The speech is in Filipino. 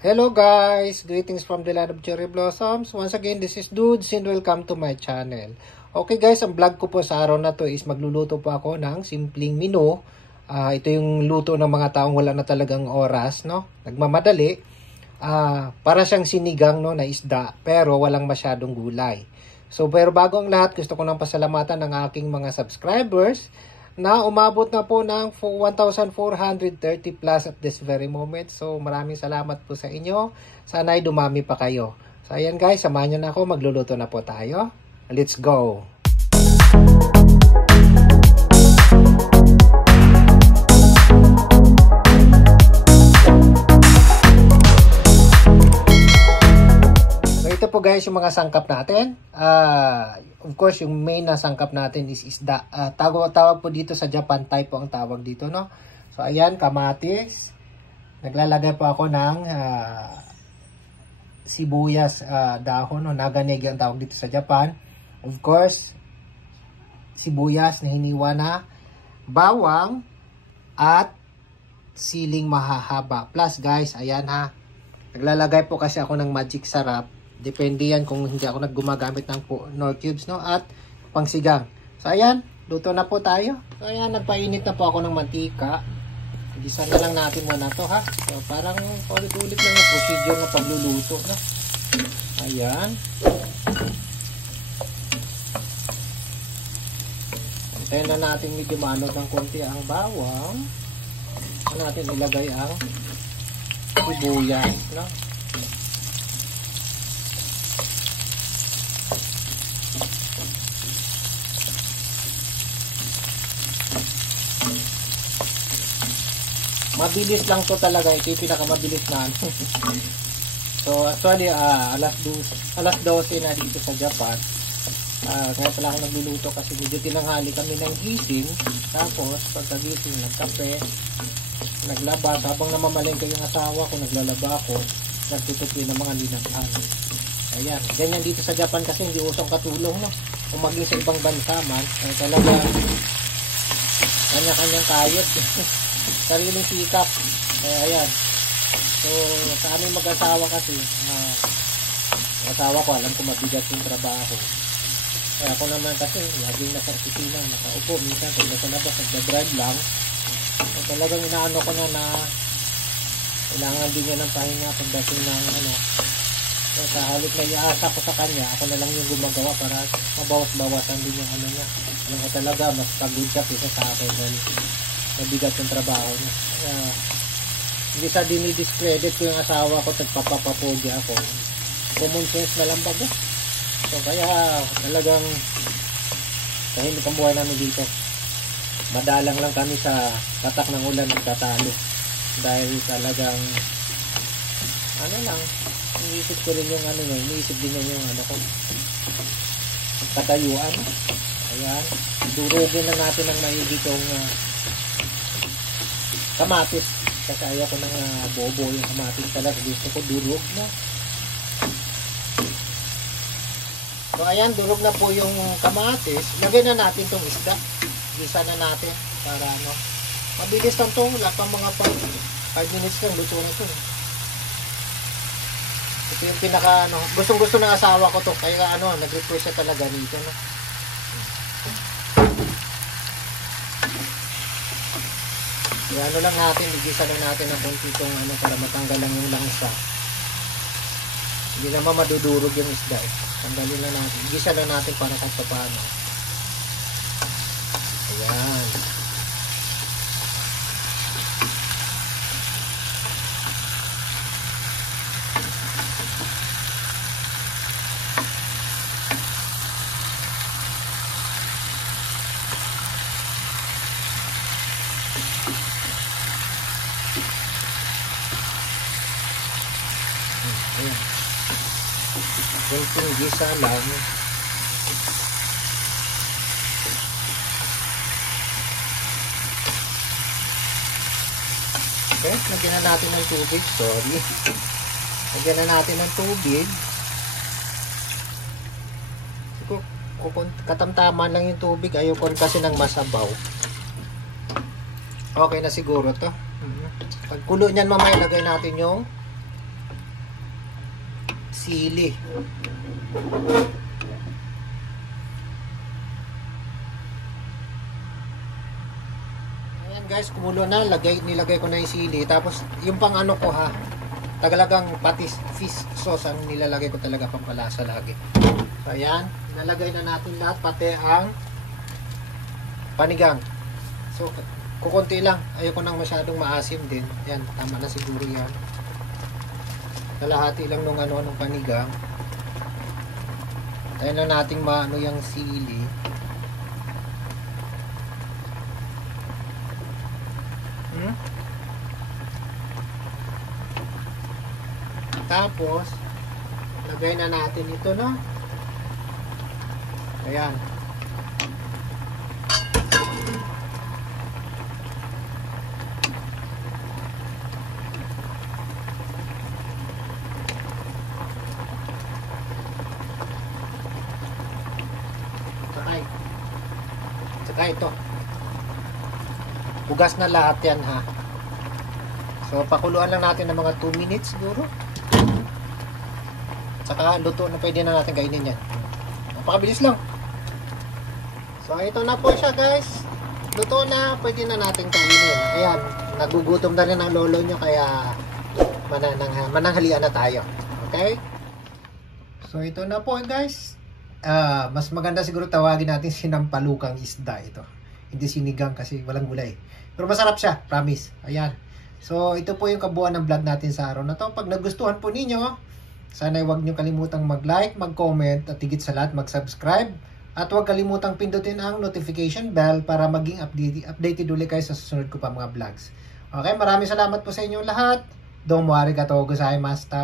Hello guys! Greetings from the land of cherry blossoms. Once again, this is Dudes and welcome to my channel. Okay guys, ang vlog ko po sa araw na to is magluluto po ako ng simpleng menu. Ito yung luto ng mga taong wala na talagang oras, no? Nagmamadali. Para siyang sinigang, no, na isda, pero walang masyadong gulay. So, pero bago ang lahat, gusto ko nang pasalamatan ng aking mga subscribers na umabot na po ng 1,430 plus at this very moment. So, maraming salamat po sa inyo. Sana ay dumami pa kayo. So, ayan guys, samahan nyo na ako. Magluluto na po tayo. Let's go! So, ito po guys yung mga sangkap natin. Of course, yung main na sangkap natin is isda. Tawag po dito sa Japan, type po ang tawag dito, no? So, ayan, kamatis. Naglalagay po ako ng sibuyas dahon, no? Naganegi ang tawag dito sa Japan. Of course, sibuyas na hiniwa na, bawang, at siling mahahaba. Plus, guys, ayan ha. Naglalagay po kasi ako ng magic sarap. Depende yan kung hindi ako naggumagamit ng nor cubes, no? At pangsigang. So, ayan. Luto na po tayo. So, ayan. Nagpainit na po ako ng mantika. Gisa na lang natin muna to, ha? So, parang ulit-ulit lang ang procedure na pagluluto, no? Ayan. Antayin na natin medyo manod ng konti ang bawang. Saan natin ilagay ang sibuyas, no? Mabilis lang to talaga. Ito yung pinakamabilis na. So, actually, alas 12 na dito sa Japan. Kaya pala ako nagluluto kasi medyo tinanghali kami ng gising. Tapos, pagkagising, nagkape, naglaba. Habang namamalengke yung asawa ko, naglalaba ako, nagtutupi ng mga linaghan. Ayan. Ganyan dito sa Japan kasi hindi usong katulong, no? Kung maging sa ibang bansa man, ay talaga kanya-kanyang kayod. Sariling sikap. Ayan. So, sa aming mag-asawa kasi, asawa ko, alam ko mabigat yung trabaho. Kaya ako naman kasi, laging nasa opisina, nakaupo. Minsan, kung nasa labas, nagda-drive lang. So, talagang inaano ko na kailangan din niya ng pahinga pagdating ng So, sa halip na iasa ko sa kanya, ako na lang yung gumagawa para mabawas-bawasan din yung niya. Alam ko talaga, mas pagod siya kaysa sa akin dahil mabigat yung trabaho niya. Hindi sa dinidiscredit ko yung asawa ko, nagpapapapodya ako. Common sense na lang bago. So, kaya talagang tahimik ang buhay namin dito. Madalang lang kami sa tatak ng ulan at tatalo. Dahil talagang iniisip ko rin yung iniisip din yung katayuan. Ayan. Durugin na natin ang maigi itong kamatis. Kasi ayaw ko ng bobo yung kamatis talaga. Gusto ko durog, no? So, ayan. Durog na po yung kamatis. Lagyan na natin itong isda. Gisa na natin para mabilis lang ito. Wala pang mga 5 minutes lang. Luto na ito. Ito yung pinaka gustong-gusto ng asawa ko to. Kaya nag-request siya talaga nito, no? Kaya lang natin, igisa lang natin ang konti itong para matanggal lang yung langsa. Hindi naman madudurog yung isda eh. Tanggalin na natin. Igisa lang natin para kahit paano. Ayan. Ayan. Kunting gisa lang. Okay, lagyan na natin ng tubig. Sorry. Lagyan na natin ng tubig. Katamtaman lang yung tubig. Ayoko kasi ng masabaw. Okay na siguro to. Pag kulo niyan mamaya, lagay natin yung sili. Ayan guys, kumulo na. Nilagay ko na yung sili. Tapos yung pang ano ko ha, tagalagang patis fish sauce ang nilalagay ko talaga pampalasa lagi. So ayan, nalagay na natin lahat pati ang panigang. So kukunti lang, ayoko nang masyadong maasim din. Yan, tama na siguro yan. Kalahati lang nung ano ng panigang. Tayo na nating maano yung sili. Tapos lagay na natin ito, no? Ayan. Tsaka ito. Hugas na lahat yan ha. So pakuluan lang natin ng mga 2 minutes siguro. Tsaka luto na, pwede na natin kainin yan. Napakabilis lang. So ito na po siya guys. Luto na, pwede na natin kainin. Ayan, nagugutom na rin ang lolo nyo kaya mananghalian na tayo. Okay? So ito na po guys. Mas maganda siguro tawagin natin sinampalukang isda ito. Hindi sinigang kasi walang gulay. Pero masarap siya, promise. Ayan. So ito po yung kabuuan ng vlog natin sa araw na to. Pag nagustuhan po ninyo, sana huwag nyo kalimutang mag-like, mag-comment, at higit sa lahat mag-subscribe. At huwag kalimutang pindutin ang notification bell para maging updated ulit kayo sa susunod ko pa mga vlogs. Okay, maraming salamat po sa inyo lahat. Domo arigatou gozaimashita.